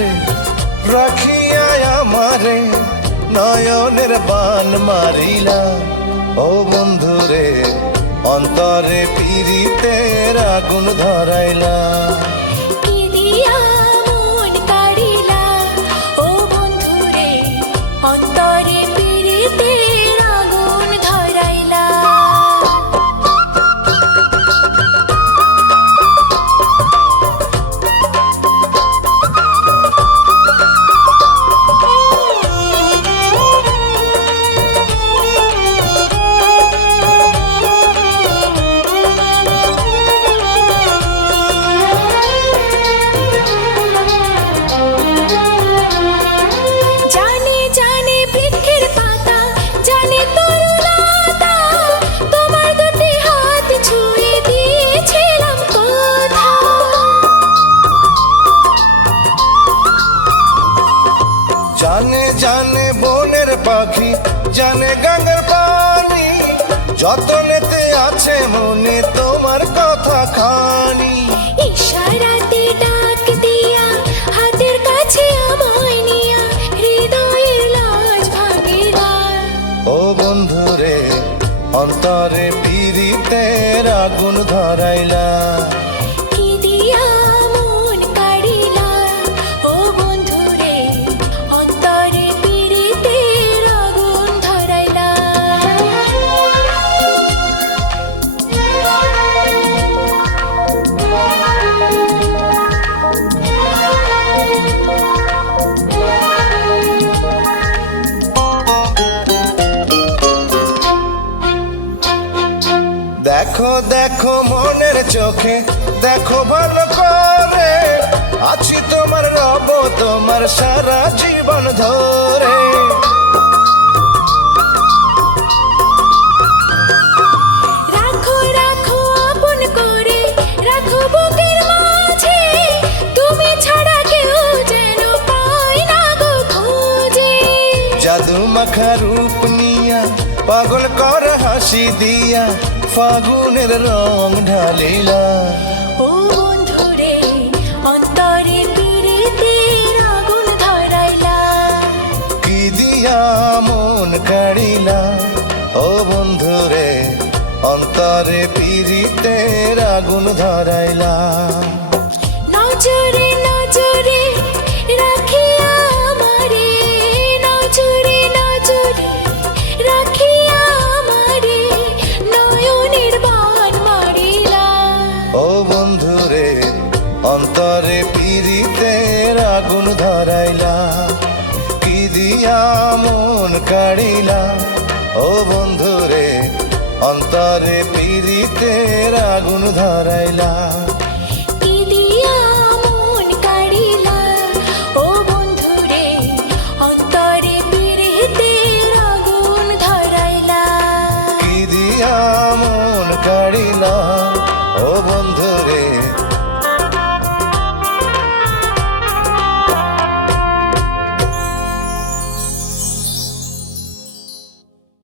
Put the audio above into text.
তোরে রাখিয়া আমারে নয়নের বান মারিলা। ও বন্ধুরে অন্তরে পীড়িতের আগুন ধরাইলা। কি দিয়া মন কাড়িলা ও বন্ধুরে অন্তরে পীড়িতের আগুন ধরাইলা। জানে জানে বনের পাখি জানে গঙ্গার পানি, যতনেতে আছে মনে তোমার কথা খানি। ইশারাতে ডাক দিয়া হাতের কাছে আমায় নিয়া হৃদয়ের লাজ ভাঙিলা। ও বন্ধুরে অন্তরে পীড়িতের আগুন ধরাইলা। কি দিয়া মন কাড়িলা ও বন্ধুরে অন্তরে পীড়িতের আগুন ধরাইলা। দেখো দেখো মনের চোখে দেখো ভালো করে, আছি তোমার রব তোমার সারা জীবন ধরে। রাখো রাখো আপন করে রাখো বুকের মাঝে, তুমি ছাড়া কেউ যেন পায় না গো খোঁজে। জাদু মাখা রূপ নিয়া পাগল কর হাসি দিয়া ফাগুনের রং ঢালিলা। ও বন্ধুরে অন্তরে পীড়িতের আগুন ধরাইলা। কি দিয়া মন কাড়িলা। ও বন্ধুরে অন্তরে পীড়িতের আগুন ধরাইলা। নজরে নজরে রাখিয়া আমারে, নজরে নজরে রাখিয়া আমারে নয়নের বান মারিলা। ও বন্ধুরে অন্তরে পীড়িতের আগুন ধরাইলা। কি দিয়া মন কাড়িলা। ও বন্ধুরে অন্তরে পীড়িতের আগুন ধরাইলা।